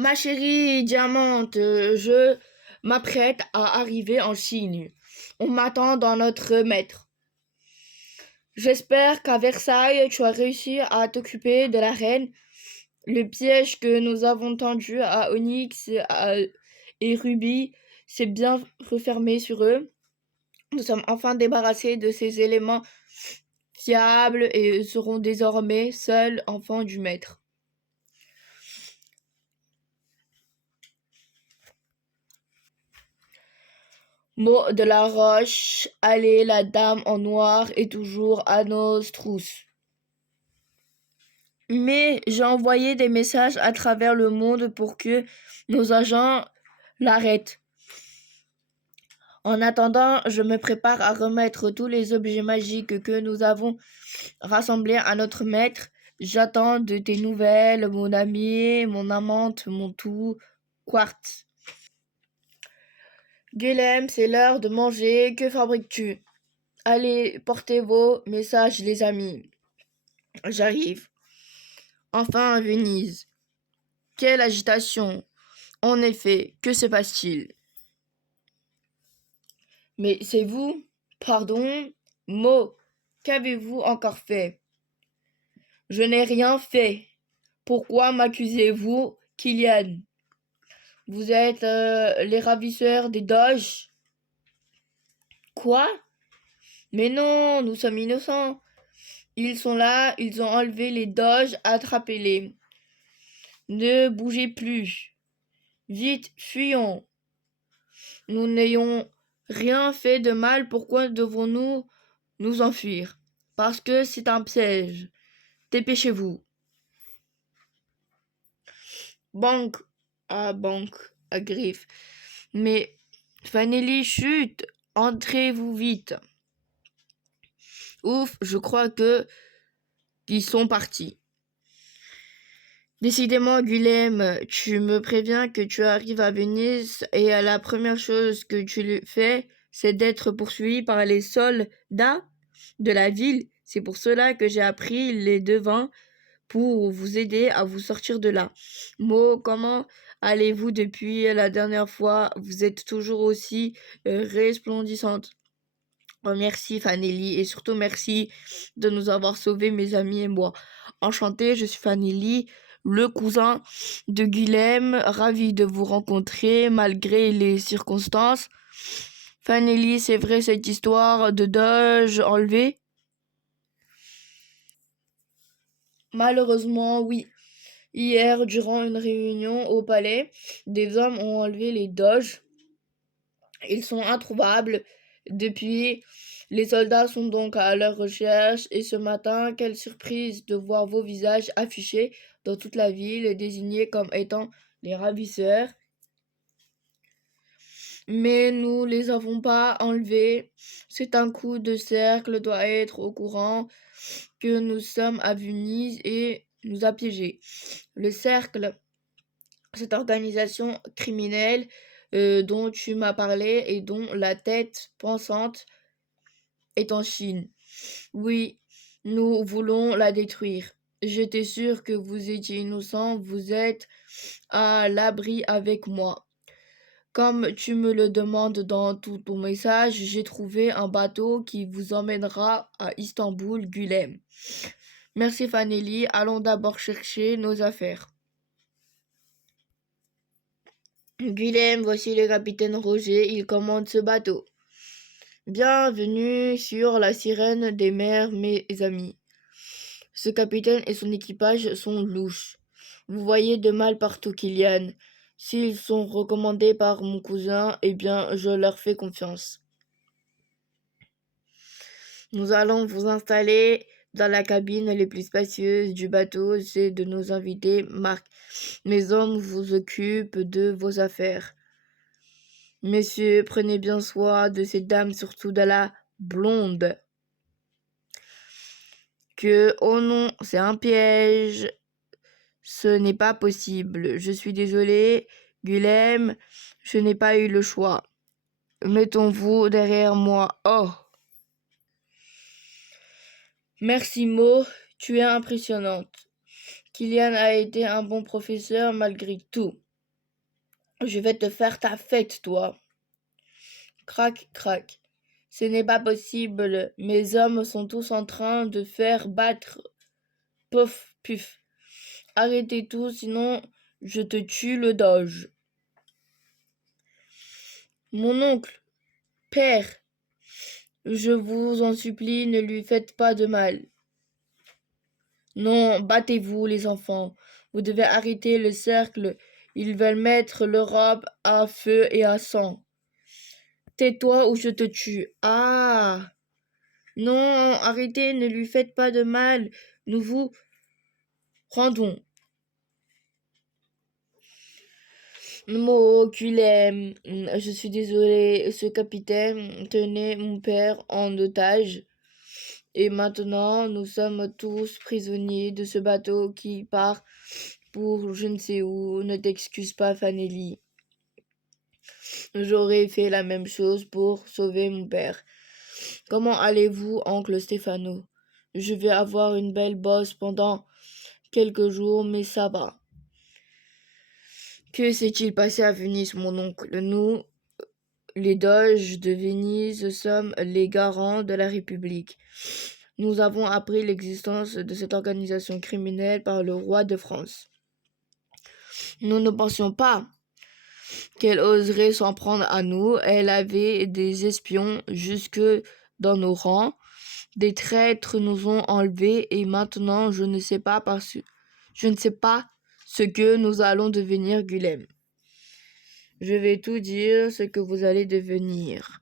Ma chérie diamante, je m'apprête à arriver en Chine. On m'attend dans notre maître. J'espère qu'à Versailles, tu as réussi à t'occuper de la reine. Le piège que nous avons tendu à Onyx et Ruby s'est bien refermé sur eux. Nous sommes enfin débarrassés de ces éléments fiables et serons désormais seuls enfants du maître. Mot de la Roche, allez, la dame en noir est toujours à nos trousses. Mais j'ai envoyé des messages à travers le monde pour que nos agents l'arrêtent. En attendant, je me prépare à remettre tous les objets magiques que nous avons rassemblés à notre maître. J'attends de tes nouvelles, mon ami, mon amante, mon tout, Quartz. Guilhem, c'est l'heure de manger. Que fabriques-tu? Allez, portez vos messages, les amis. J'arrive. Enfin à Venise. Quelle agitation! En effet, que se passe-t-il? Mais c'est vous? Pardon? Mo, qu'avez-vous encore fait? Je n'ai rien fait. Pourquoi m'accusez-vous, Kylian? Vous êtes les ravisseurs des doges? Quoi? Mais non, nous sommes innocents. Ils sont là, ils ont enlevé les doges, attrapez-les. Ne bougez plus. Vite, fuyons. Nous n'ayons rien fait de mal, pourquoi devons-nous nous enfuir? Parce que c'est un piège. Dépêchez-vous. Banque à Griffe. Mais Fanelli, chute, entrez-vous vite. Ouf, je crois que ils sont partis. Décidément, Guilhem, tu me préviens que tu arrives à Venise et la première chose que tu fais, c'est d'être poursuivi par les soldats de la ville. C'est pour cela que j'ai appris les devants pour vous aider à vous sortir de là. Mo, comment allez-vous depuis la dernière fois? Vous êtes toujours aussi resplendissante. Oh, merci Fanelli et surtout merci de nous avoir sauvés, mes amis et moi. Enchantée, je suis Fanelli, le cousin de Guilhem, ravi de vous rencontrer malgré les circonstances. Fanelli, c'est vrai cette histoire de doge enlevé? Malheureusement, oui. Hier, durant une réunion au palais, des hommes ont enlevé les doges. Ils sont introuvables depuis. Les soldats sont donc à leur recherche et ce matin, quelle surprise de voir vos visages affichés dans toute la ville, désignés comme étant les ravisseurs. Mais nous les avons pas enlevés. C'est un coup de cercle, doit être au courant que nous sommes à Venise et nous a piégés. Le cercle, cette organisation criminelle dont tu m'as parlé et dont la tête pensante est en Chine. Oui, nous voulons la détruire. J'étais sûr que vous étiez innocent, vous êtes à l'abri avec moi. Comme tu me le demandes dans tout ton message, j'ai trouvé un bateau qui vous emmènera à Istanbul, Gulem. Merci Fanelli, allons d'abord chercher nos affaires. Guilhem, voici le capitaine Roger, il commande ce bateau. Bienvenue sur la Sirène des mers, mes amis. Ce capitaine et son équipage sont louches. Vous voyez de mal partout, Kylian. S'ils sont recommandés par mon cousin, eh bien, je leur fais confiance. Nous allons vous installer dans la cabine les plus spacieuses du bateau. C'est de nos invités, Marc. Mes hommes vous occupent de vos affaires. Messieurs, prenez bien soin de ces dames, surtout de la blonde. Oh non, c'est un piège. Ce n'est pas possible. Je suis désolée, Guilhem, je n'ai pas eu le choix. Mettons-vous derrière moi. Oh! Merci, Mo, tu es impressionnante. Kylian a été un bon professeur malgré tout. Je vais te faire ta fête, toi. Crac, crac. Ce n'est pas possible. Mes hommes sont tous en train de faire battre. Pouf, puf. Arrêtez tout, sinon je te tue le doge. Mon oncle, père, je vous en supplie, ne lui faites pas de mal. Non, battez-vous, les enfants. Vous devez arrêter le cercle. Ils veulent mettre l'Europe à feu et à sang. Tais-toi ou je te tue. Ah! Non, arrêtez, ne lui faites pas de mal. Nous vous rendons. Mon Guilhem, je suis désolé, ce capitaine tenait mon père en otage. Et maintenant, nous sommes tous prisonniers de ce bateau qui part pour je ne sais où. Ne t'excuse pas, Fanelli. J'aurais fait la même chose pour sauver mon père. Comment allez-vous, oncle Stefano? Je vais avoir une belle bosse pendant quelques jours, mais ça va. Que s'est-il passé à Venise, mon oncle? Nous, les doges de Venise, sommes les garants de la République. Nous avons appris l'existence de cette organisation criminelle par le roi de France. Nous ne pensions pas qu'elle oserait s'en prendre à nous. Elle avait des espions jusque dans nos rangs. Des traîtres nous ont enlevés et maintenant je ne sais pas ce que nous allons devenir, Guilhem. Je vais tout dire ce que vous allez devenir.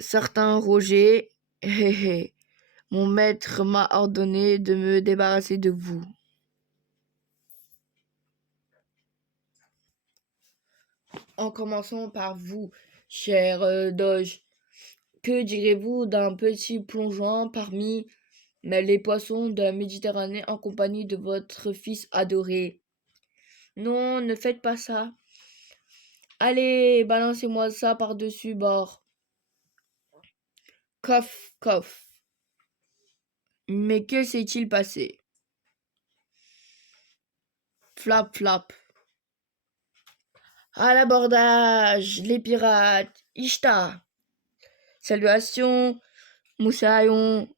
Certain Roger, mon maître m'a ordonné de me débarrasser de vous. En commençant par vous, cher Doge, que direz-vous d'un petit plongeon parmi les poissons de la Méditerranée en compagnie de votre fils adoré? Non, ne faites pas ça. Allez, balancez-moi ça par-dessus bord. Coff, coff. Mais que s'est-il passé? Flap, flap. À l'abordage, les pirates, Ishtar. Saluations, Moussaillon,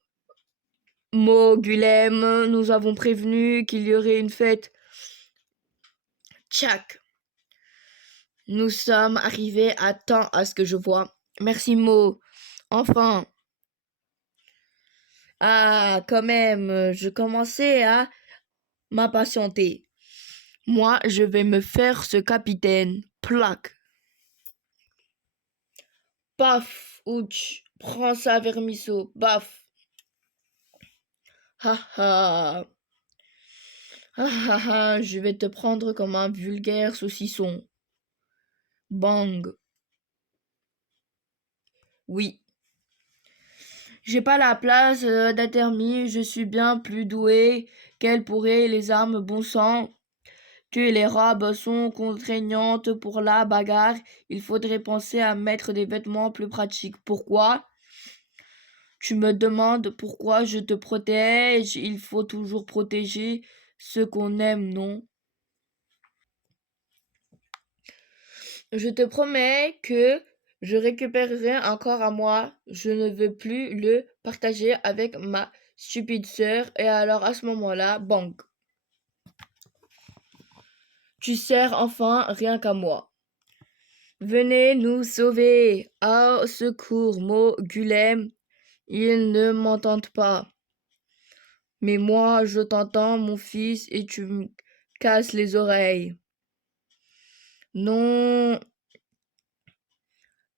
Guilhem, nous avons prévenu qu'il y aurait une fête. Tchac. Nous sommes arrivés à temps à ce que je vois. Merci Mo. Enfin. Ah, quand même, je commençais à m'impatienter. Moi, je vais me faire ce capitaine. Plaque. Paf, ouch. Prends ça, vermisseau. Baf. Ha ha. Ah ah ah, je vais te prendre comme un vulgaire saucisson. Bang. Oui. J'ai pas la place d'Athermie, je suis bien plus doué qu'elle pourrait les armes bon sang. Que les robes sont contraignantes pour la bagarre, il faudrait penser à mettre des vêtements plus pratiques. Pourquoi? Tu me demandes pourquoi je te protège, il faut toujours protéger ce qu'on aime, non? Je te promets que je récupérerai un corps à moi. Je ne veux plus le partager avec ma stupide sœur. Et alors à ce moment-là, bang. Tu sers enfin rien qu'à moi. Venez nous sauver. Au secours, Guilhem. Ils ne m'entendent pas. Mais moi, je t'entends, mon fils, et tu me casses les oreilles. Non,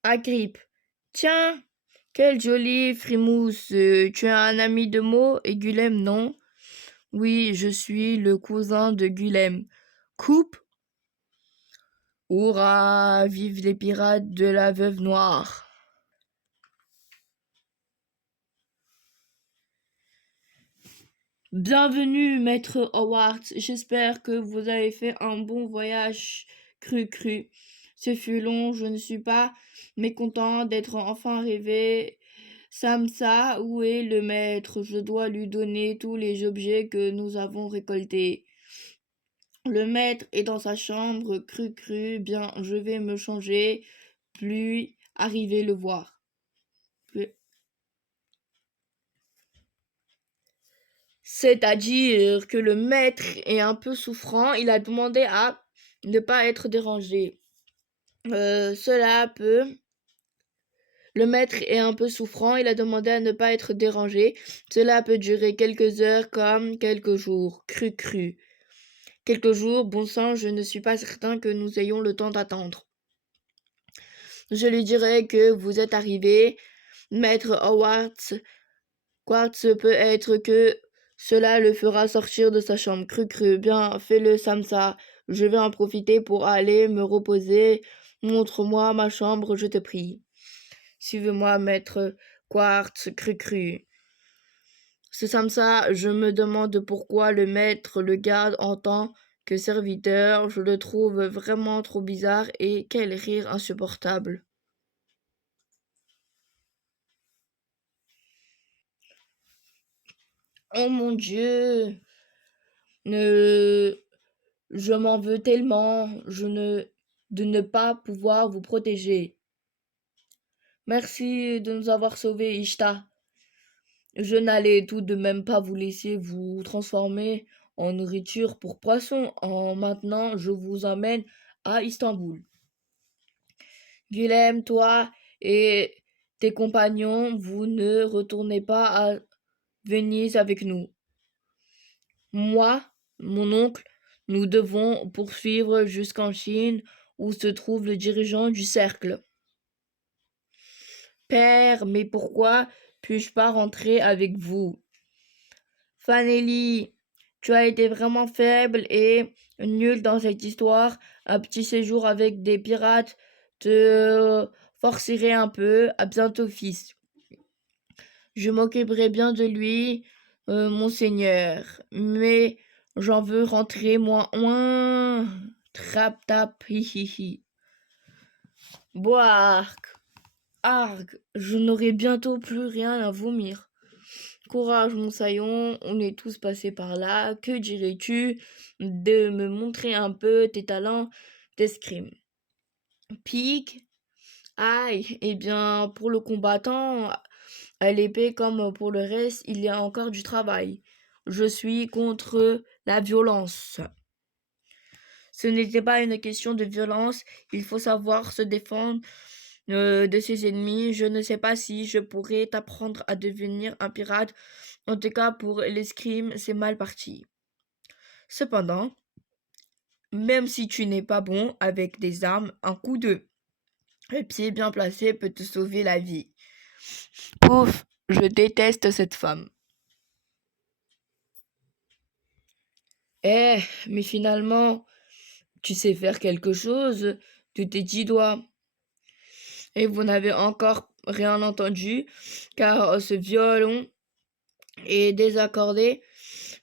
Agrippe. Tiens, quelle jolie frimousse. Tu es un ami de Mo et Guilhem, non? Oui, je suis le cousin de Guilhem. Coupe? Hurrah! Vive les pirates de la Veuve Noire! Bienvenue, maître Howard. J'espère que vous avez fait un bon voyage cru. Ce fut long, je ne suis pas mécontent d'être enfin arrivé. Samsa, où est le maître? Je dois lui donner tous les objets que nous avons récoltés. Le maître est dans sa chambre, bien, je vais me changer, puis arriver le voir. C'est-à-dire que le maître est un peu souffrant, il a demandé à ne pas être dérangé. Cela peut... Le maître est un peu souffrant, il a demandé à ne pas être dérangé. Cela peut durer quelques heures comme quelques jours. Quelques jours, bon sang, je ne suis pas certain que nous ayons le temps d'attendre. Je lui dirai que vous êtes arrivé. Maître Howard, Quartz peut être que cela le fera sortir de sa chambre. Bien, fais-le, Samsa. Je vais en profiter pour aller me reposer. Montre-moi ma chambre, je te prie. Suivez-moi, maître Quartz, C'est Samsa, je me demande pourquoi le maître le garde en tant que serviteur. Je le trouve vraiment trop bizarre et quel rire insupportable. Oh mon Dieu, je m'en veux tellement, de ne pas pouvoir vous protéger. Merci de nous avoir sauvés, Ishta. Je n'allais tout de même pas vous laisser vous transformer en nourriture pour poissons. Maintenant, je vous emmène à Istanbul. Guilhem, toi et tes compagnons, vous ne retournez pas à Venise avec nous. Moi, mon oncle, nous devons poursuivre jusqu'en Chine où se trouve le dirigeant du cercle. Père, mais pourquoi puis-je pas rentrer avec vous? Fanelli, tu as été vraiment faible et nul dans cette histoire. Un petit séjour avec des pirates te forcerait un peu. À bientôt, fils. Je m'occuperai bien de lui, monseigneur. Mais j'en veux rentrer, moi. Ouin. Trap, tap, hi, hi, hi. Boarc, argue, je n'aurai bientôt plus rien à vomir. Courage, mon saillon, on est tous passés par là. Que dirais-tu de me montrer un peu tes talents d'escrime? Pique, aïe, eh bien, pour le combattant, à l'épée comme pour le reste, il y a encore du travail. Je suis contre la violence. Ce n'était pas une question de violence, il faut savoir se défendre de ses ennemis. Je ne sais pas si je pourrais t'apprendre à devenir un pirate. En tout cas, pour l'escrime, c'est mal parti. Cependant, même si tu n'es pas bon avec des armes, un coup de pied bien placé peut te sauver la vie. Pouf, je déteste cette femme. Eh, mais finalement, tu sais faire quelque chose de tes 10 doigts. Et vous n'avez encore rien entendu, car ce violon est désaccordé.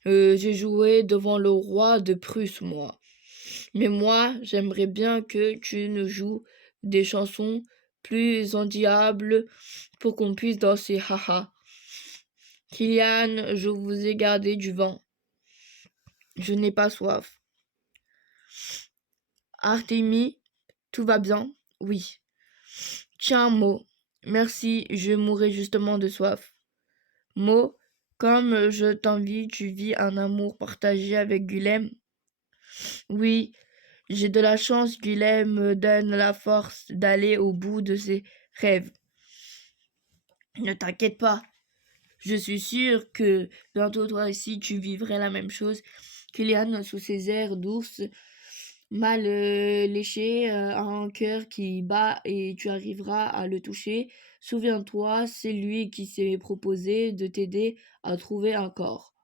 J'ai joué devant le roi de Prusse, moi. Mais moi, j'aimerais bien que tu nous joues des chansons plus endiables pour qu'on puisse danser, haha. Kylian, je vous ai gardé du vent. Je n'ai pas soif. Artémie, tout va bien? Oui. Tiens, Mo. Merci, je mourrais justement de soif. Mo, comme je t'envie, tu vis un amour partagé avec Guilhem. Oui, j'ai de la chance, Guilhem me donne la force d'aller au bout de ses rêves. Ne t'inquiète pas, je suis sûre que bientôt toi aussi tu vivrais la même chose. Kylian, sous ses airs d'ours, mal léché, a un cœur qui bat et tu arriveras à le toucher. Souviens-toi, c'est lui qui s'est proposé de t'aider à trouver un corps.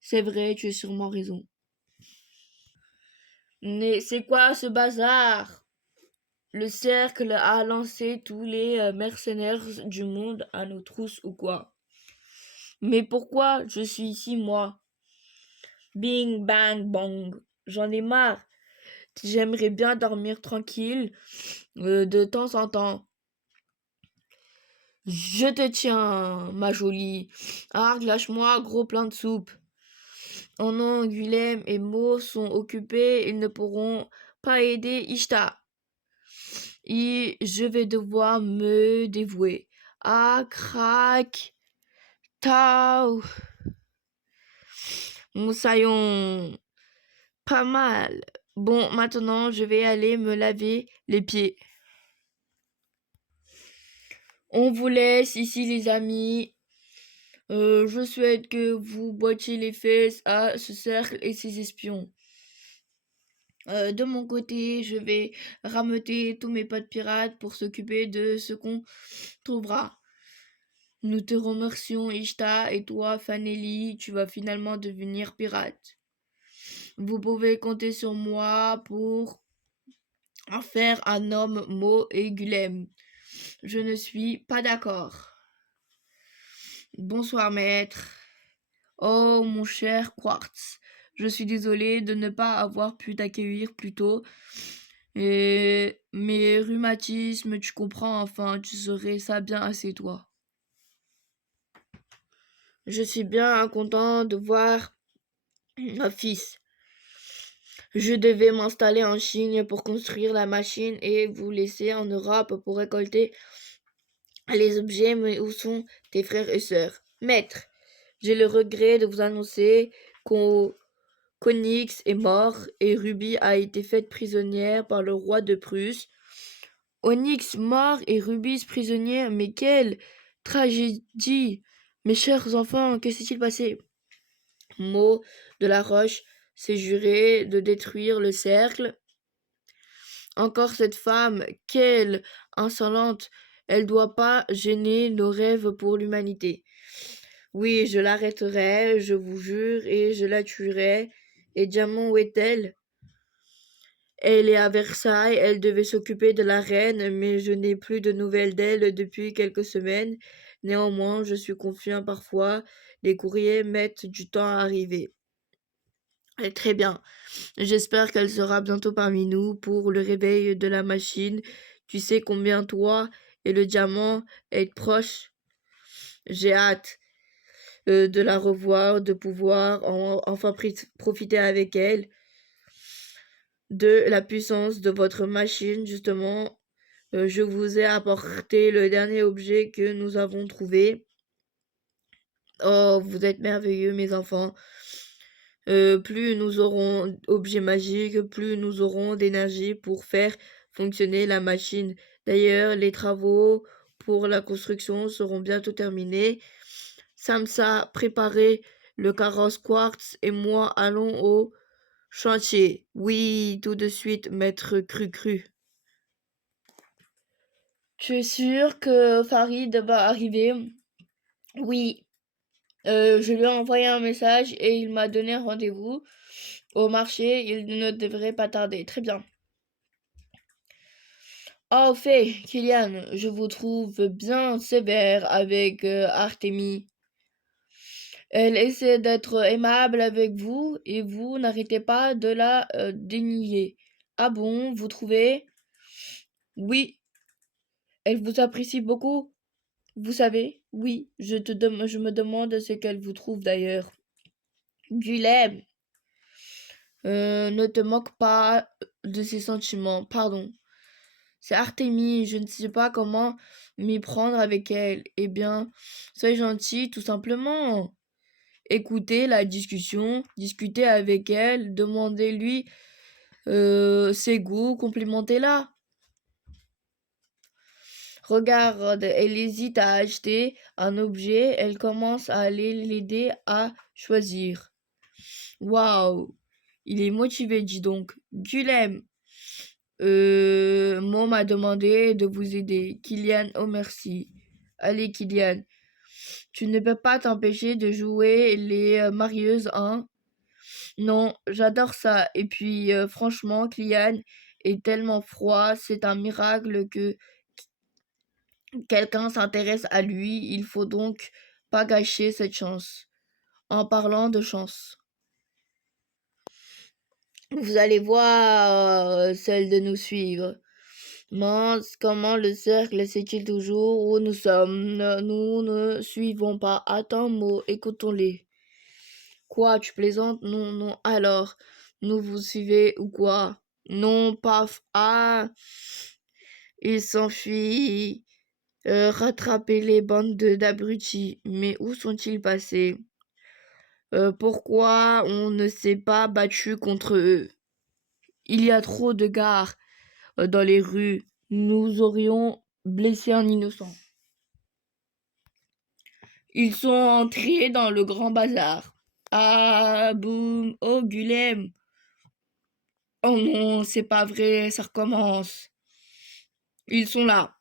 C'est vrai, tu as sûrement raison. Mais c'est quoi ce bazar? Le cercle a lancé tous les mercenaires du monde à nos trousses ou quoi? Mais pourquoi je suis ici, moi? Bing, bang, bang. J'en ai marre. J'aimerais bien dormir tranquille de temps en temps. Je te tiens, ma jolie. Ah, lâche-moi, gros plein de soupe. Oh non, Guilhem et Mo sont occupés, ils ne pourront pas aider Ishtar. Et je vais devoir me dévouer. Ah, crac, tao. Moussaillon, pas mal. Bon, maintenant, je vais aller me laver les pieds. On vous laisse ici, les amis. Je souhaite que vous boitiez les fesses à ce cercle et ses espions. De mon côté, je vais rameuter tous mes potes pirates pour s'occuper de ce qu'on trouvera. Nous te remercions, Ishta, et toi, Fanelli, tu vas finalement devenir pirate. Vous pouvez compter sur moi pour en faire un homme, Mo et Gulem. Je ne suis pas d'accord. Bonsoir, maître. Oh, mon cher Quartz, je suis désolé de ne pas avoir pu t'accueillir plus tôt. Et mes rhumatismes, tu comprends, enfin, tu saurais ça bien assez, toi. Je suis bien content de voir mon fils. Je devais m'installer en Chine pour construire la machine et vous laisser en Europe pour récolter les objets, mais où sont tes frères et sœurs? Maître, j'ai le regret de vous annoncer qu'Onyx est mort et Ruby a été faite prisonnière par le roi de Prusse. Onyx mort et Ruby prisonnière, mais quelle tragédie! Mes chers enfants, que s'est-il passé? Mo de la Roche s'est juré de détruire le cercle. Encore cette femme, quelle insolente! Elle doit pas gêner nos rêves pour l'humanité. Oui, je l'arrêterai, je vous jure, et je la tuerai. Et Diamant, où est-elle? Elle est à Versailles, elle devait s'occuper de la reine, mais je n'ai plus de nouvelles d'elle depuis quelques semaines. Néanmoins, je suis confiant parfois, les courriers mettent du temps à arriver. Très bien. J'espère qu'elle sera bientôt parmi nous pour le réveil de la machine. Tu sais combien toi et le diamant êtes proches. J'ai hâte de la revoir, de pouvoir enfin profiter avec elle de la puissance de votre machine. Justement, je vous ai apporté le dernier objet que nous avons trouvé. Oh, vous êtes merveilleux, mes enfants. Plus nous aurons d'objets magiques, plus nous aurons d'énergie pour faire fonctionner la machine. D'ailleurs, les travaux pour la construction seront bientôt terminés. Samsa, préparez le carrosse quartz et moi allons au chantier. Oui, tout de suite, maître Cru-Cru. Tu es sûr que Farid va arriver? Oui. Je lui ai envoyé un message et il m'a donné un rendez-vous au marché. Il ne devrait pas tarder. Très bien. Ah, au fait, Kylian, je vous trouve bien sévère avec Artémis. Elle essaie d'être aimable avec vous et vous n'arrêtez pas de la dénier. Ah bon, vous trouvez? Oui, elle vous apprécie beaucoup. Vous savez? Oui, je me demande ce qu'elle vous trouve d'ailleurs. Gulem, ne te moque pas de ses sentiments, pardon. C'est Artémis, je ne sais pas comment m'y prendre avec elle. Eh bien, soyez gentil, tout simplement. Écoutez la discussion, discutez avec elle, demandez-lui ses goûts, complimentez-la. Regarde, elle hésite à acheter un objet, elle commence à aller l'aider à choisir. Waouh, il est motivé, dis donc. Gulem, Mo m'a demandé de vous aider. Kylian, oh merci. Allez, Kylian, tu ne peux pas t'empêcher de jouer les marieuses, hein? Non, j'adore ça. Et puis, franchement, Kylian est tellement froid, c'est un miracle que quelqu'un s'intéresse à lui. Il faut donc pas gâcher cette chance. En parlant de chance, vous allez voir celle de nous suivre. Mince, comment le cercle sait-il toujours où nous sommes? Nous ne suivons pas. Attends, Mo, écoutons-les. Quoi, tu plaisantes? Non, non. Alors, nous vous suivez ou quoi? Non, paf. Ah, il s'enfuit. Rattraper les bandes d'abrutis. Mais où sont-ils passés? Pourquoi on ne s'est pas battu contre eux? Il y a trop de gares dans les rues. Nous aurions blessé un innocent. Ils sont entrés dans le grand bazar. Ah, boum, oh, Gulem. Oh non, c'est pas vrai, ça recommence. Ils sont là.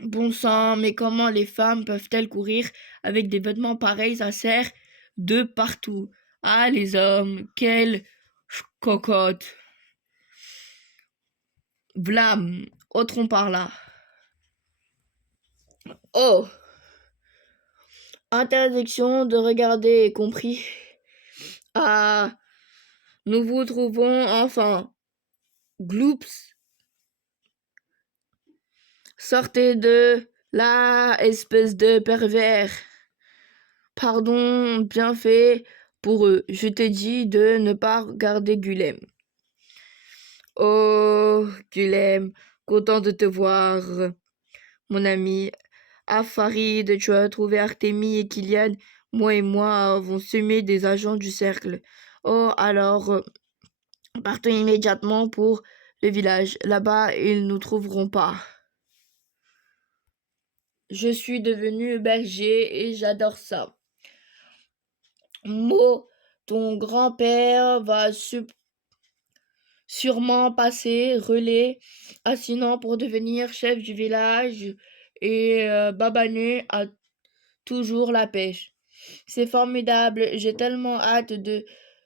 Bon sang, mais comment les femmes peuvent-elles courir avec des vêtements pareils à serre de partout? Ah, les hommes, quelle cocotte! Vlam, autrons par là. Oh! Interdiction de regarder, compris? Ah, nous vous trouvons enfin. Gloops, sortez de là, espèce de pervers. Pardon, bien fait pour eux. Je t'ai dit de ne pas regarder Gulem. Oh, Gulem, content de te voir, mon ami. Ah, Farid, tu as trouvé Artémie et Kylian. Moi et moi avons semé des agents du cercle. Oh, alors, partons immédiatement pour le village. Là-bas, ils ne nous trouveront pas. Je suis devenu berger et j'adore ça. Mo, ton grand-père va sûrement passer relais à Sinan pour devenir chef du village et Babané a toujours la pêche. C'est formidable, j'ai tellement hâte de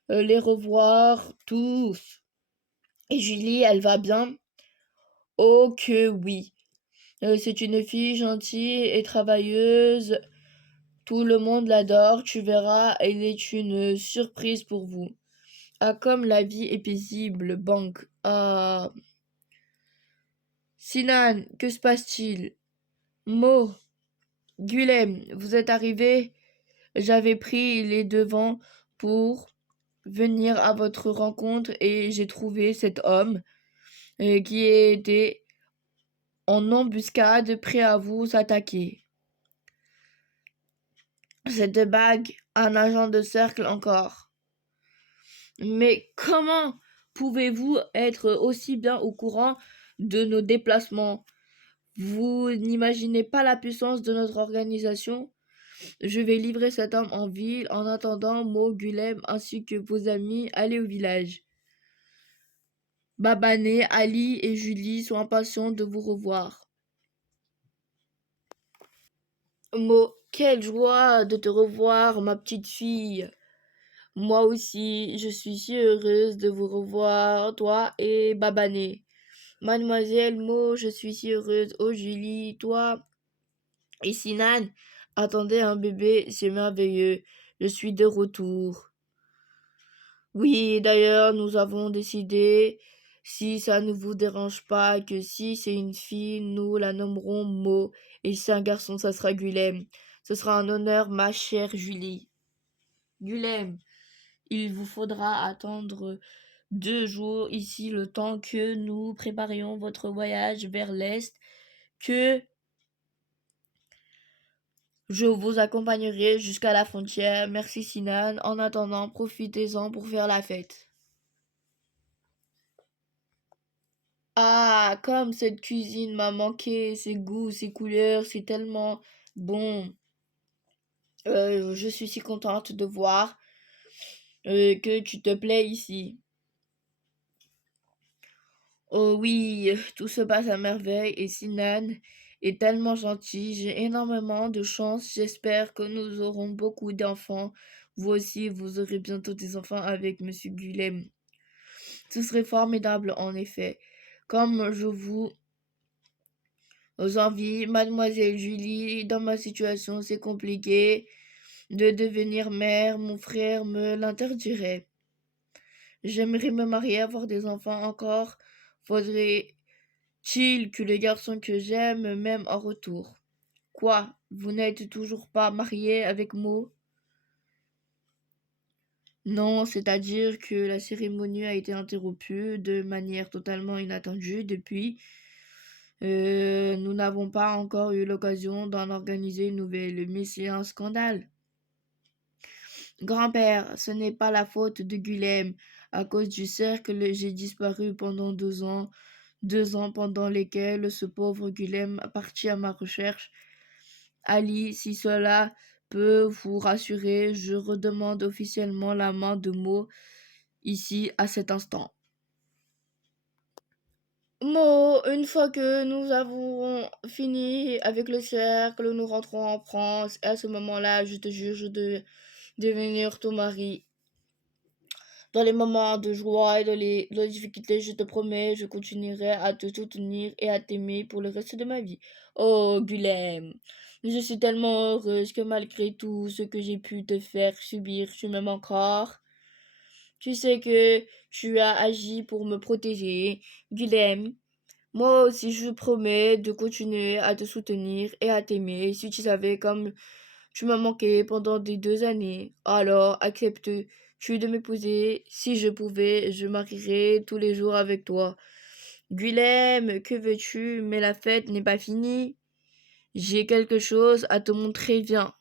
les revoir tous. Et Julie, elle va bien? Oh que oui. C'est une fille gentille et travailleuse. Tout le monde l'adore, tu verras, elle est une surprise pour vous. Ah, comme la vie est paisible, Banque. Ah. Sinan, que se passe-t-il? Mo, Gulem, vous êtes arrivés? J'avais pris les devants pour venir à votre rencontre et j'ai trouvé cet homme qui était en embuscade, prêt à vous attaquer. Cette bague, un agent de cercle encore. Mais comment pouvez-vous être aussi bien au courant de nos déplacements? Vous n'imaginez pas la puissance de notre organisation? Je vais livrer cet homme en ville. En attendant, Mo, Gulem ainsi que vos amis, allez au village. Babané, Ali et Julie sont impatients de vous revoir. Mo, quelle joie de te revoir, ma petite fille. Moi aussi, je suis si heureuse de vous revoir, toi et Babané. Mademoiselle Mo, je suis si heureuse. Oh Julie, toi et Sinan, attendez un bébé, c'est merveilleux. Je suis de retour. Oui, d'ailleurs, nous avons décidé, si ça ne vous dérange pas, que si c'est une fille, nous la nommerons Mo, et si c'est un garçon, ça sera Gulem. Ce sera un honneur, ma chère Julie. Gulem, il vous faudra attendre 2 jours ici, le temps que nous préparions votre voyage vers l'Est, que je vous accompagnerai jusqu'à la frontière. Merci Sinan. En attendant, profitez-en pour faire la fête. Ah, comme cette cuisine m'a manqué, ses goûts, ses couleurs, c'est tellement bon. Je suis si contente de voir que tu te plais ici. Oh oui, tout se passe à merveille et Sinan est tellement gentil. J'ai énormément de chance. J'espère que nous aurons beaucoup d'enfants. Vous aussi, vous aurez bientôt des enfants avec Monsieur Gulem. Ce serait formidable en effet. Comme je vous envie, Mademoiselle Julie, dans ma situation, c'est compliqué de devenir mère. Mon frère me l'interdirait. J'aimerais me marier, avoir des enfants encore. Faudrait-il que le garçon que j'aime m'aime en retour? Quoi? Vous n'êtes toujours pas marié avec Mo? Non, c'est-à-dire que la cérémonie a été interrompue de manière totalement inattendue depuis. Nous n'avons pas encore eu l'occasion d'en organiser une nouvelle, mais c'est un scandale. Grand-père, ce n'est pas la faute de Guilhem. À cause du cercle, j'ai disparu pendant 2 ans, 2 ans pendant lesquels ce pauvre Guilhem partit à ma recherche. Ali, si cela peut vous rassurer, je redemande officiellement la main de Mo ici à cet instant. Mo, une fois que nous avons fini avec le cercle, nous rentrons en France. Et à ce moment-là, je te jure, je de devenir ton mari. Dans les moments de joie et dans les difficultés, je te promets, je continuerai à te soutenir et à t'aimer pour le reste de ma vie. Oh, Gulem, je suis tellement heureuse que malgré tout ce que j'ai pu te faire subir, tu m'aimes encore. Tu sais que tu as agi pour me protéger, Gulem. Moi aussi, je promets de continuer à te soutenir et à t'aimer. Si tu savais comme tu m'as manqué pendant des 2 années, alors acceptes-tu de m'épouser? Si je pouvais, je marierais tous les jours avec toi. Guilhem, que veux-tu? Mais la fête n'est pas finie. J'ai quelque chose à te montrer, viens.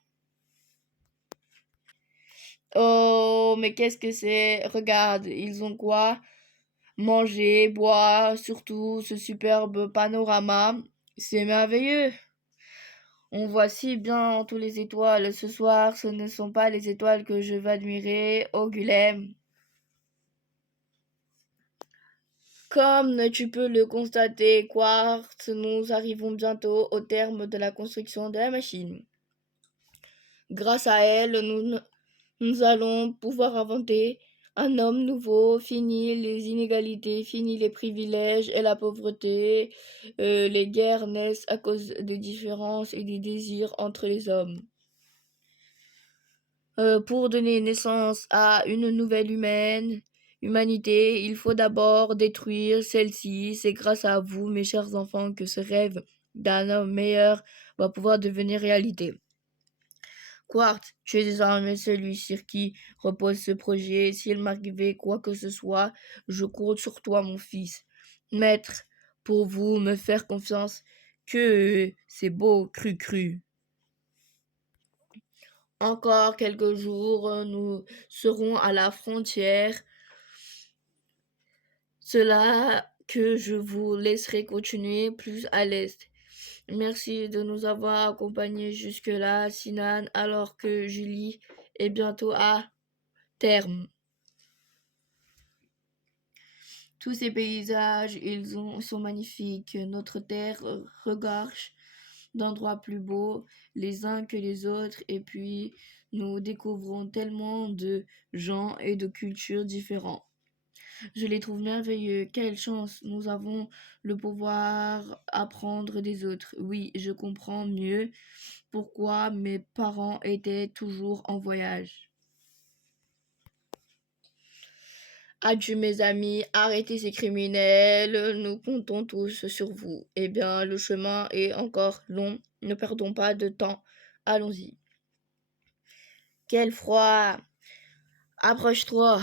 Oh, mais qu'est-ce que c'est? Regarde, ils ont quoi? Manger, boire, surtout ce superbe panorama. C'est merveilleux. On voit si bien tous les étoiles. Ce soir, ce ne sont pas les étoiles que je vais admirer, oh Gulem. Comme tu peux le constater, Quartz, nous arrivons bientôt au terme de la construction de la machine. Grâce à elle, nous allons pouvoir inventer un homme nouveau, fini les inégalités, fini les privilèges et la pauvreté. Les guerres naissent à cause des différences et des désirs entre les hommes. Pour donner naissance à une nouvelle humanité, il faut d'abord détruire celle-ci. C'est grâce à vous, mes chers enfants, que ce rêve d'un homme meilleur va pouvoir devenir réalité. Quartz, tu es désormais celui sur qui repose ce projet. S'il m'arrivait quoi que ce soit, je compte sur toi, mon fils. Maître, pour vous me faire confiance, que c'est beau, cru. Encore quelques jours, nous serons à la frontière. Cela que je vous laisserai continuer plus à l'est. Merci de nous avoir accompagnés jusque-là, Sinan, alors que Julie est bientôt à terme. Tous ces paysages, sont magnifiques. Notre terre regorge d'endroits plus beaux les uns que les autres, et puis nous découvrons tellement de gens et de cultures différents. Je les trouve merveilleux. Quelle chance nous avons le pouvoir apprendre des autres. Oui, je comprends mieux pourquoi mes parents étaient toujours en voyage. Adieu mes amis, arrêtez ces criminels, nous comptons tous sur vous. Eh bien, le chemin est encore long, ne perdons pas de temps, allons-y. Quel froid! Approche-toi,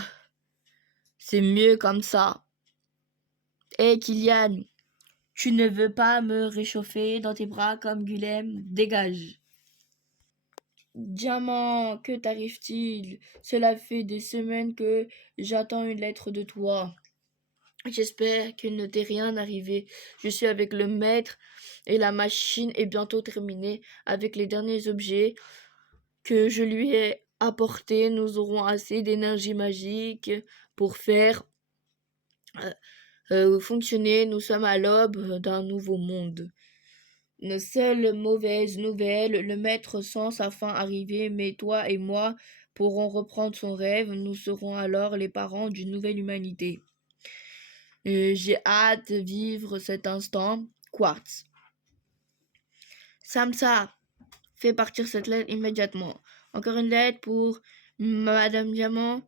c'est mieux comme ça. Hé Kylian, tu ne veux pas me réchauffer dans tes bras comme Guilhem? Dégage. Diamant, que t'arrive-t-il? Cela fait des semaines que j'attends une lettre de toi. J'espère qu'il ne t'est rien arrivé. Je suis avec le maître et la machine est bientôt terminée. Avec les derniers objets que je lui ai apportés, nous aurons assez d'énergie magique pour faire fonctionner. Nous sommes à l'aube d'un nouveau monde. Une seule mauvaise nouvelle, le maître sent sa fin arriver, mais toi et moi pourrons reprendre son rêve. Nous serons alors les parents d'une nouvelle humanité. J'ai hâte de vivre cet instant. Quartz. Samsa, fais partir cette lettre immédiatement. Encore une lettre pour Madame Diamant.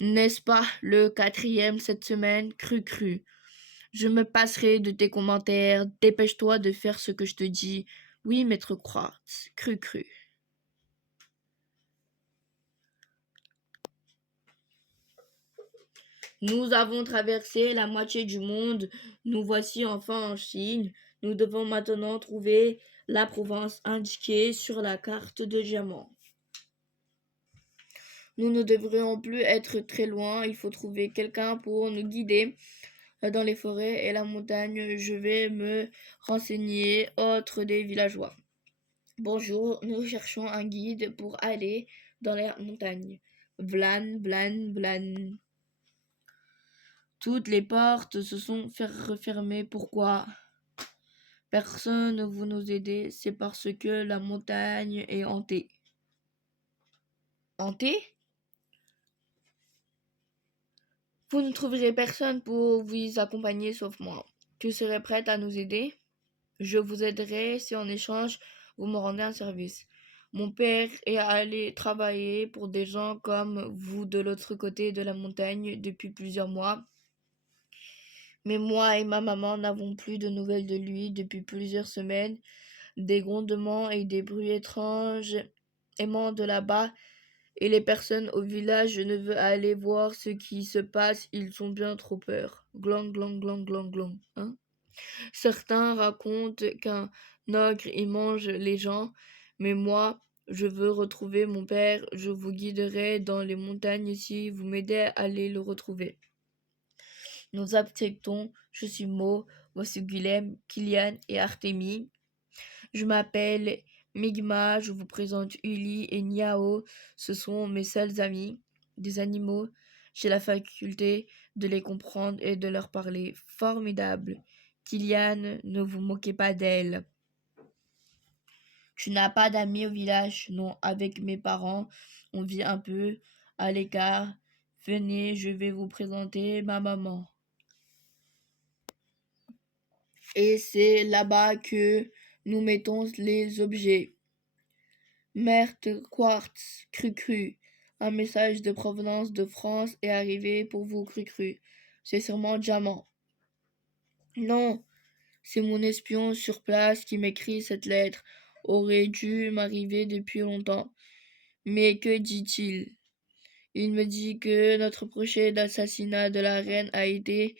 N'est-ce pas le 4e cette semaine? Cru. Je me passerai de tes commentaires. Dépêche-toi de faire ce que je te dis. Oui, maître Quartz. Cru. Nous avons traversé la moitié du monde, nous voici enfin en Chine. Nous devons maintenant trouver la province indiquée sur la carte de diamant. Nous ne devrions plus être très loin, il faut trouver quelqu'un pour nous guider dans les forêts et la montagne. Je vais me renseigner autre des villageois. Bonjour, nous cherchons un guide pour aller dans les montagnes. Vlan, vlan, vlan. Toutes les portes se sont refermées. Pourquoi? Personne ne veut nous aider, c'est parce que la montagne est hantée. Hantée? Vous ne trouverez personne pour vous accompagner sauf moi. Tu serais prête à nous aider? Je vous aiderai si en échange vous me rendez un service. Mon père est allé travailler pour des gens comme vous de l'autre côté de la montagne depuis plusieurs mois. Mais moi et ma maman n'avons plus de nouvelles de lui depuis plusieurs semaines. Des grondements et des bruits étranges émanent de là-bas et les personnes au village ne veulent aller voir ce qui se passe, ils ont bien trop peur. Glang, glang, glang, glang, glang. Hein? Certains racontent qu'un ogre y mange les gens, mais moi, je veux retrouver mon père. Je vous guiderai dans les montagnes si vous m'aidez à aller le retrouver. Nous acceptons. Je suis Mo, voici Guilhem, Kylian et Artémis. Je m'appelle Migma, je vous présente Uli et Niao, ce sont mes seuls amis, des animaux. J'ai la faculté de les comprendre et de leur parler. Formidable. Kylian, ne vous moquez pas d'elle. Tu n'as pas d'amis au village? Non, avec mes parents, on vit un peu à l'écart. Venez, je vais vous présenter ma maman. Et c'est là-bas que nous mettons les objets. Merte quartz, cru-cru. Un message de provenance de France est arrivé pour vous, cru-cru. C'est sûrement diamant. Non, c'est mon espion sur place qui m'écrit cette lettre. Aurait dû m'arriver depuis longtemps. Mais que dit-il? Il me dit que notre projet d'assassinat de la reine a été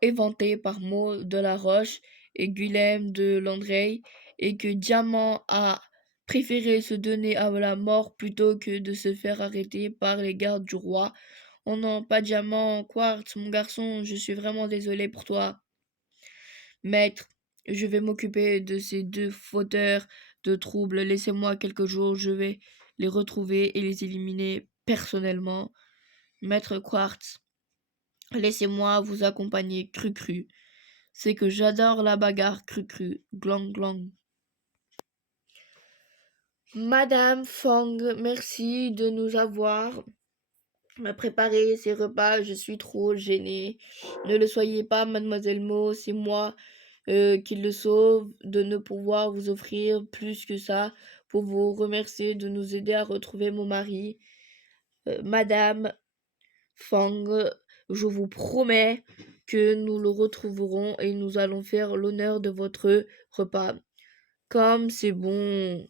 éventé par Maud de la Roche et Guilhem de Landrey et que Diamant a préféré se donner à la mort plutôt que de se faire arrêter par les gardes du roi. Oh non, pas Diamant, Quartz, mon garçon, je suis vraiment désolé pour toi. Maître, je vais m'occuper de ces deux fauteurs de troubles. Laissez-moi quelques jours, je vais les retrouver et les éliminer personnellement. Maître Quartz, laissez-moi vous accompagner, cru-cru. C'est que j'adore la bagarre, cru-cru. Glang, glang. Madame Fang, merci de nous avoir préparé ces repas. Je suis trop gênée. Ne le soyez pas, mademoiselle Mo, c'est moi qui le sauve de ne pouvoir vous offrir plus que ça pour vous remercier de nous aider à retrouver mon mari. Madame Fang, je vous promets que nous le retrouverons et nous allons faire l'honneur de votre repas. Comme c'est bon.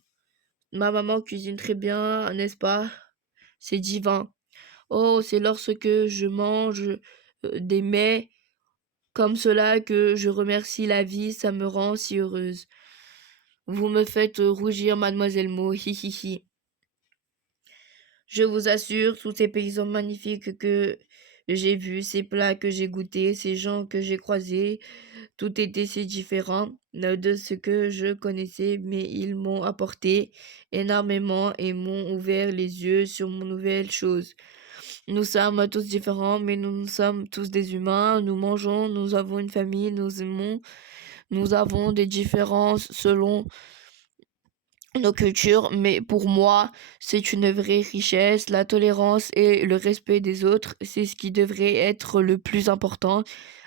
Ma maman cuisine très bien, n'est-ce pas? C'est divin. Oh, c'est lorsque je mange des mets comme cela que je remercie la vie, ça me rend si heureuse. Vous me faites rougir, mademoiselle Mo, hi hi hi. Je vous assure, tous ces paysans magnifiques que j'ai vus, ces plats que j'ai goûtés, ces gens que j'ai croisés, tout était si différent de ce que je connaissais, mais ils m'ont apporté énormément et m'ont ouvert les yeux sur une nouvelle chose. Nous sommes tous différents, mais nous sommes tous des humains, nous mangeons, nous avons une famille, nous aimons, nous avons des différences selon nos cultures, mais pour moi, c'est une vraie richesse. La tolérance et le respect des autres, c'est ce qui devrait être le plus important.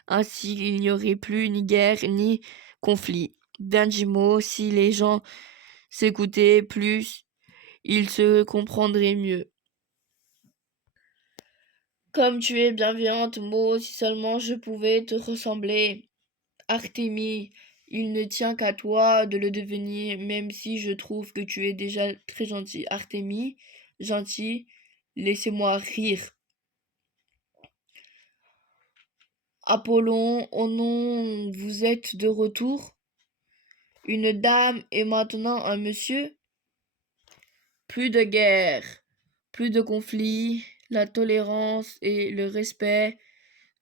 Ainsi, il n'y aurait plus ni guerre ni conflit. Benjimo, si les gens s'écoutaient plus, ils se comprendraient mieux. Comme tu es bienveillante, Mo, si seulement je pouvais te ressembler. Artémis, il ne tient qu'à toi de le devenir, même si je trouve que tu es déjà très gentil. Artémis, gentil, laissez-moi rire. Apollon, oh non, vous êtes de retour? Une dame et maintenant un monsieur? Plus de guerre, plus de conflits, la tolérance et le respect.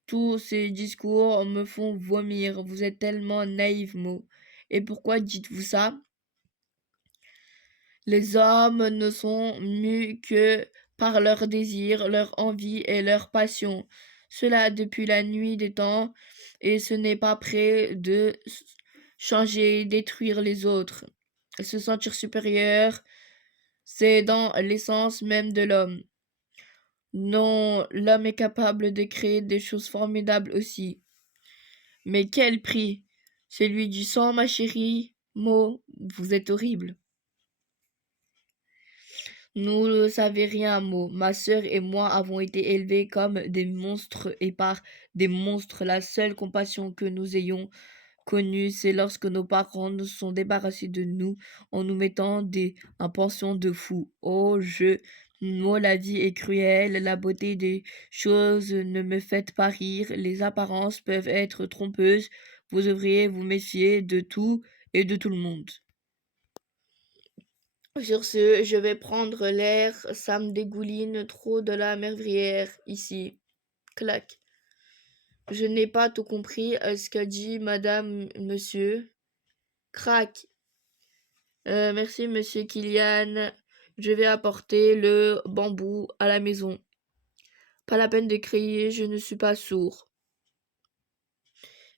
Tous ces discours me font vomir. Vous êtes tellement naïf, Mo. Et pourquoi dites-vous ça? Les hommes ne sont mus que par leurs désirs, leur envie et leur passion. Cela depuis la nuit des temps, et ce n'est pas prêt de changer, détruire les autres. Se sentir supérieur, c'est dans l'essence même de l'homme. Non, l'homme est capable de créer des choses formidables aussi. Mais quel prix? Celui du sang, ma chérie. Mo, vous êtes horrible. Nous ne savez rien, Mo. Ma sœur et moi avons été élevés comme des monstres et par des monstres. La seule compassion que nous ayons connue, c'est lorsque nos parents nous sont débarrassés de nous en nous mettant en pension de fous. Mo, la vie est cruelle, la beauté des choses ne me fait pas rire, les apparences peuvent être trompeuses. Vous devriez vous méfier de tout et de tout le monde. Sur ce, je vais prendre l'air, ça me dégouline trop de la merveillère ici. Clac. Je n'ai pas tout compris à ce qu'a dit madame, monsieur. Crac. Merci, monsieur Kylian. Je vais apporter le bambou à la maison. Pas la peine de crier, je ne suis pas sourd.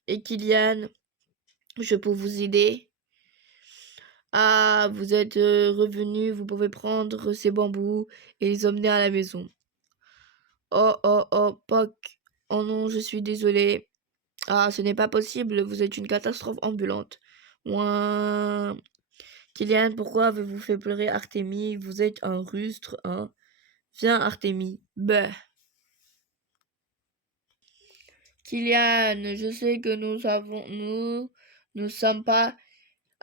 Et Kylian, je peux vous aider? Ah, vous êtes revenu, vous pouvez prendre ces bambous et les emmener à la maison. Oh, oh, oh, Poc. Oh non, je suis désolée. Ah, ce n'est pas possible, vous êtes une catastrophe ambulante. Ouin. Kylian, pourquoi avez-vous fait pleurer Artémis? Vous êtes un rustre, hein? Viens, Artémis. Bah. Kylian, je sais que nous ne sommes pas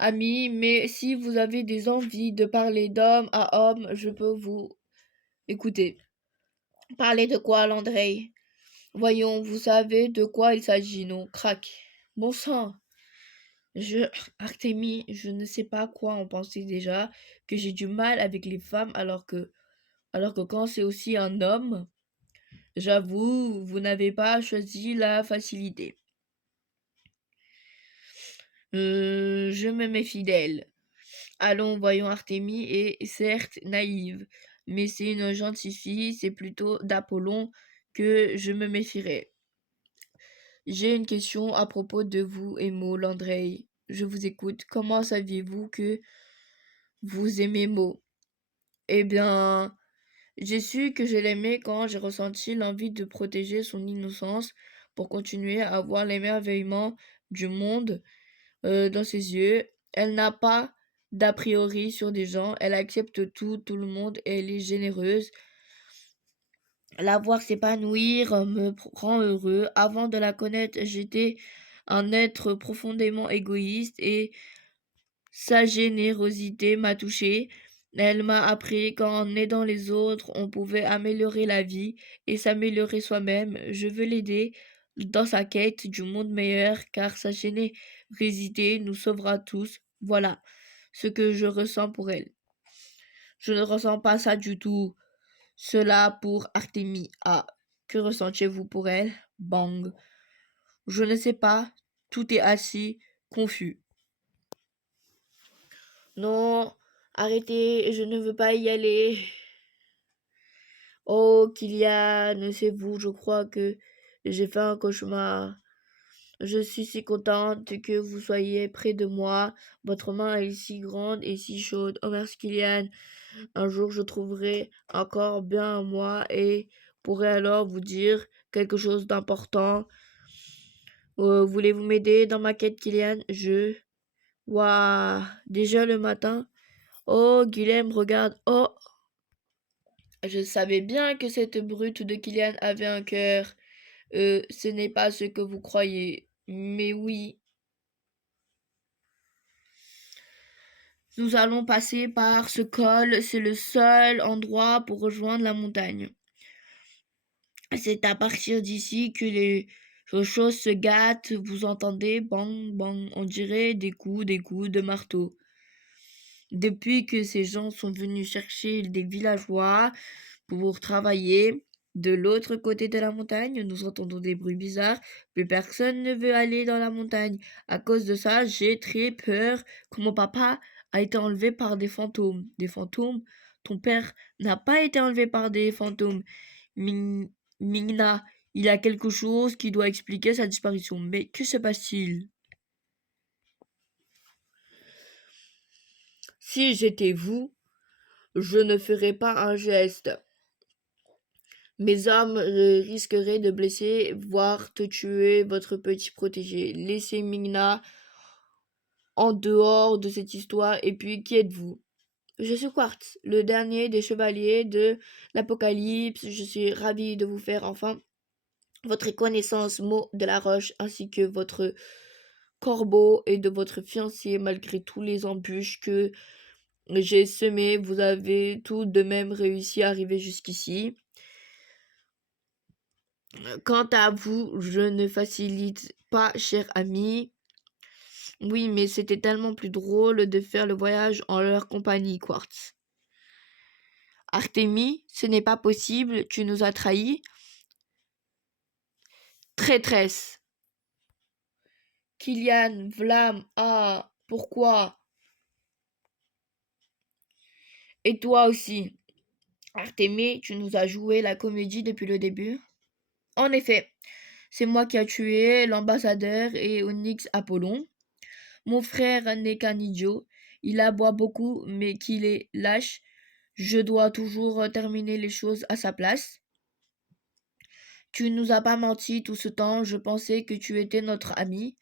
amis, mais si vous avez des envies de parler d'homme à homme, je peux vous écouter. Parler de quoi, Landré? Voyons, vous savez de quoi il s'agit, non? Crac. Bon sang. Artémis, je ne sais pas quoi en penser déjà, que j'ai du mal avec les femmes alors que quand c'est aussi un homme, j'avoue, vous n'avez pas choisi la facilité. Je me méfie d'elle. Allons, voyons Artémis est certes naïve, mais c'est une gentille fille, c'est plutôt d'Apollon que je me méfierais. J'ai une question à propos de vous, Emo Landrei. Je vous écoute. Comment saviez-vous que vous aimez Mo? Eh bien, j'ai su que je l'aimais quand j'ai ressenti l'envie de protéger son innocence pour continuer à voir l'émerveillement du monde dans ses yeux. Elle n'a pas d'a priori sur des gens, elle accepte tout le monde et elle est généreuse. La voir s'épanouir me rend heureux. Avant de la connaître, j'étais un être profondément égoïste et sa générosité m'a touché. Elle m'a appris qu'en aidant les autres, on pouvait améliorer la vie et s'améliorer soi-même. Je veux l'aider dans sa quête du monde meilleur car sa générosité nous sauvera tous. Voilà ce que je ressens pour elle. Je ne ressens pas ça du tout. Cela pour Artémis. Ah, que ressentiez-vous pour elle? Bang. Je ne sais pas. Tout est assez confus. Non, arrêtez, je ne veux pas y aller. Oh, Kylian, c'est vous, je crois que j'ai fait un cauchemar. Je suis si contente que vous soyez près de moi. Votre main est si grande et si chaude. Oh, merci, Kylian. Un jour, je trouverai encore bien à moi et pourrai alors vous dire quelque chose d'important. Voulez-vous m'aider dans ma quête, Kylian? Waouh, déjà le matin? Oh, Guilhem, regarde. Oh, je savais bien que cette brute de Kylian avait un cœur. Ce n'est pas ce que vous croyez. Mais oui, nous allons passer par ce col. C'est le seul endroit pour rejoindre la montagne. C'est à partir d'ici que les Vos choses se gâtent, vous entendez bang bang, on dirait des coups de marteau. Depuis que ces gens sont venus chercher des villageois pour travailler de l'autre côté de la montagne, nous entendons des bruits bizarres. Plus personne ne veut aller dans la montagne. À cause de ça, j'ai très peur que mon papa a été enlevé par des fantômes. Des fantômes? Ton père n'a pas été enlevé par des fantômes. Mingna, il y a quelque chose qui doit expliquer sa disparition. Mais que se passe-t-il? Si j'étais vous, je ne ferais pas un geste. Mes hommes risqueraient de blesser, voire de tuer votre petit protégé. Laissez Mingna en dehors de cette histoire. Et puis, qui êtes-vous? Je suis Quartz, le dernier des chevaliers de l'Apocalypse. Je suis ravi de vous faire enfin votre connaissance, mot de la roche, ainsi que votre corbeau et de votre fiancé, malgré tous les embûches que j'ai semées. Vous avez tout de même réussi à arriver jusqu'ici. Quant à vous, je ne facilite pas, cher ami. Oui, mais c'était tellement plus drôle de faire le voyage en leur compagnie, Quartz. Artémis, ce n'est pas possible, tu nous as trahis. Traîtresse. Kylian, Vlam, ah, pourquoi? Et toi aussi. Artémis, tu nous as joué la comédie depuis le début. En effet, c'est moi qui ai tué l'ambassadeur et Onyx Apollon. Mon frère n'est qu'un idiot. Il aboie beaucoup, mais qu'il est lâche. Je dois toujours terminer les choses à sa place. Tu nous as pas menti tout ce temps. Je pensais que tu étais notre ami.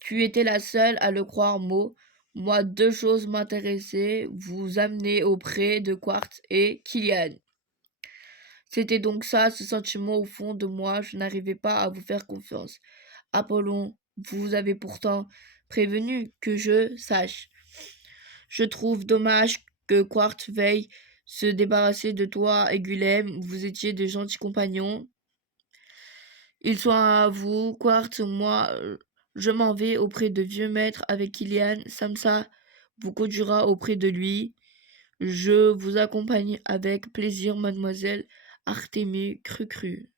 Tu étais la seule à le croire mot. Moi, deux choses m'intéressaient, vous amener auprès de Quartz et Kylian. C'était donc ça, ce sentiment au fond de moi, je n'arrivais pas à vous faire confiance. Apollon, vous avez pourtant prévenu que je sache. Je trouve dommage que Quartz veuille se débarrasser de toi et Guilhem, vous étiez de gentils compagnons. Ils sont à vous, Quartz, moi, je m'en vais auprès de vieux maîtres avec Kylian. Samsa vous conduira auprès de lui. Je vous accompagne avec plaisir, mademoiselle Artémie Cru-Cru.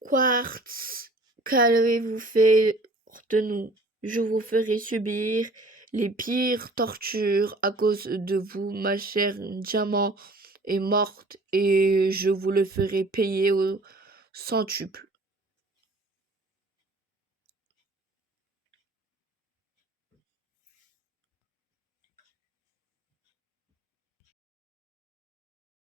Quartz, qu'avez-vous fait de nous? Je vous ferai subir les pires tortures à cause de vous. Ma chère Diamant est morte et je vous le ferai payer au centuple.